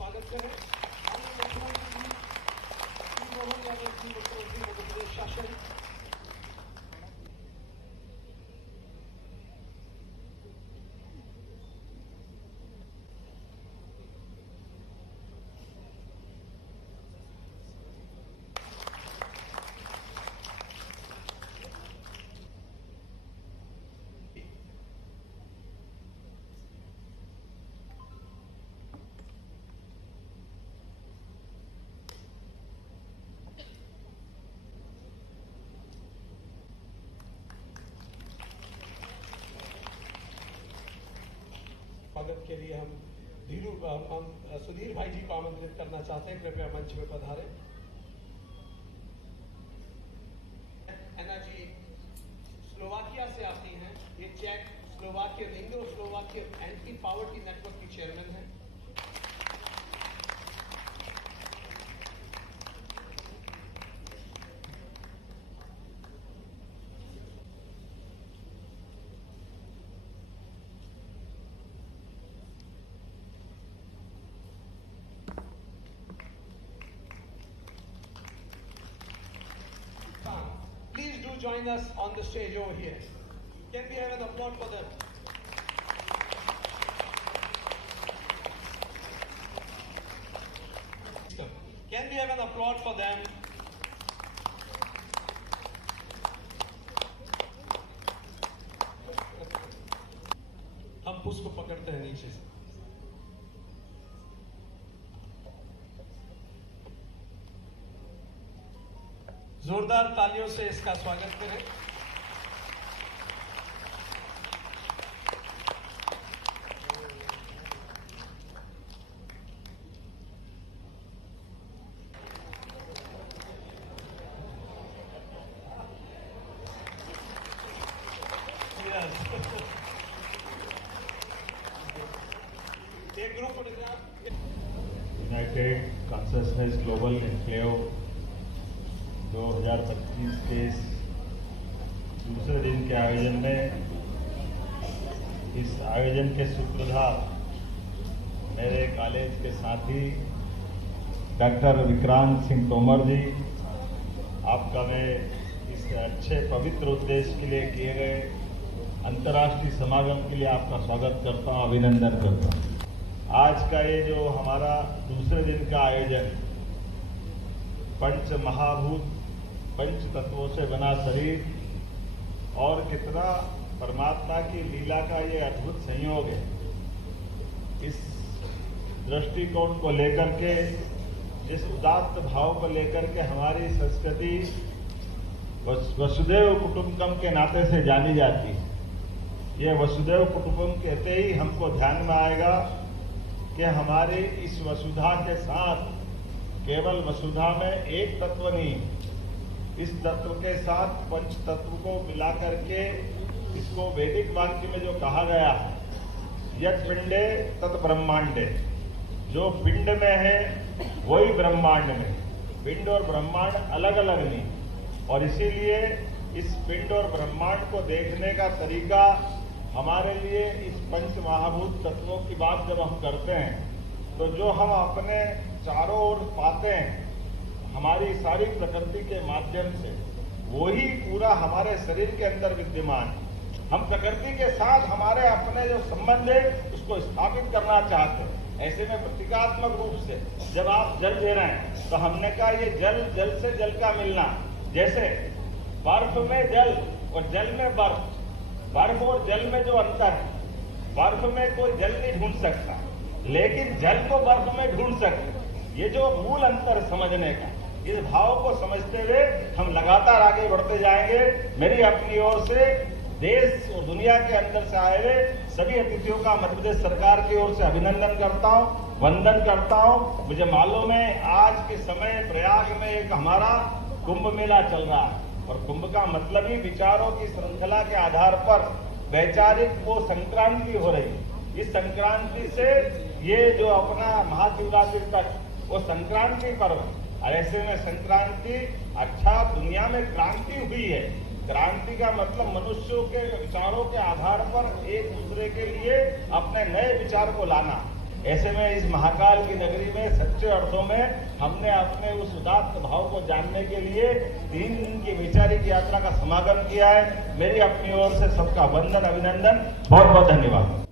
स्वागत करें। मुख्यमंत्री श्री मनोहर यादव जी, मुख्यमंत्री मध्य प्रदेश शासन। स्वागत के लिए हम सुधीर भाई जी को आमंत्रित करना चाहते हैं। कृपया मंच में पधारें। एना जी स्लोवाकिया से आती हैं। ये चेक Slovakia Indo Slovakia anti poverty network की चेयरमैन है। Please do join us on the stage over here. Can we have an applause for them? Can we have an applause for them? हम पुष्प पकड़ते हैं नीचे से। जोरदार तालियों से इसका स्वागत करें। एक group United consciousness global enclave 2025 के दूसरे दिन के आयोजन में इस आयोजन के सूत्रधार मेरे कॉलेज के साथी डॉक्टर विक्रांत सिंह तोमर जी, आपका मैं इस अच्छे पवित्र उद्देश्य के लिए किए गए अंतर्राष्ट्रीय समागम के लिए आपका स्वागत करता हूं, अभिनंदन करता हूं। आज का ये जो हमारा दूसरे दिन का आयोजन पंच महाभूत पंच तत्वों से बना शरीर और कितना परमात्मा की लीला का ये अद्भुत संयोग है, इस दृष्टिकोण को लेकर के, इस उदात्त भाव को लेकर के हमारी संस्कृति वसुदेव कुटुंबकम के नाते से जानी जाती है। ये वसुदेव कुटुंबकम कहते ही हमको ध्यान में आएगा कि हमारी इस वसुधा के साथ केवल वसुधा में एक तत्व नहीं, इस तत्व के साथ पंच तत्व को मिलाकर के इसको वैदिक वाक्य में जो कहा गया है, यत् पिंडे तत् ब्रह्मांडे, जो पिंड में है वही ब्रह्मांड में, पिंड और ब्रह्मांड अलग अलग नहीं। और इसीलिए इस पिंड और ब्रह्मांड को देखने का तरीका हमारे लिए इस पंच महाभूत तत्वों की बात जब हम करते हैं तो जो हम अपने चारों ओर पाते हैं हमारी सारी प्रकृति के माध्यम से, वही पूरा हमारे शरीर के अंदर विद्यमान है। हम प्रकृति के साथ हमारे अपने जो संबंध है उसको स्थापित करना चाहते हैं। ऐसे में प्रतीकात्मक रूप से जब आप जल दे रहे हैं तो हमने कहा ये जल से जल का मिलना, जैसे बर्फ में जल और जल में बर्फ, बर्फ और जल में जो अंतर है, बर्फ में कोई जल नहीं ढूंढ सकता लेकिन जल को बर्फ में ढूंढ सकते। ये जो मूल अंतर समझने का, इस भाव को समझते हुए हम लगातार आगे बढ़ते जाएंगे। मेरी अपनी ओर से देश और दुनिया के अंदर से आए हुए सभी अतिथियों का मध्य प्रदेश सरकार की ओर से अभिनंदन करता हूं, वंदन करता हूं। मुझे मालूम है आज के समय प्रयाग में एक हमारा कुंभ मेला चल रहा है और कुंभ का मतलब ही विचारों की श्रृंखला के आधार पर वैचारिक वो संक्रांति हो रही है। इस संक्रांति से ये जो अपना महाशिवरात्रि तक वो संक्रांति पर्व, और ऐसे में संक्रांति अच्छा दुनिया में क्रांति हुई है। क्रांति का मतलब मनुष्यों के विचारों के आधार पर एक दूसरे के लिए अपने नए विचार को लाना। ऐसे में इस महाकाल की नगरी में सच्चे अर्थों में हमने अपने उस उदात्त भाव को जानने के लिए 3 दिन की वैचारिक यात्रा का समागम किया है। मेरी अपनी ओर से सबका वंदन, अभिनंदन, बहुत बहुत धन्यवाद।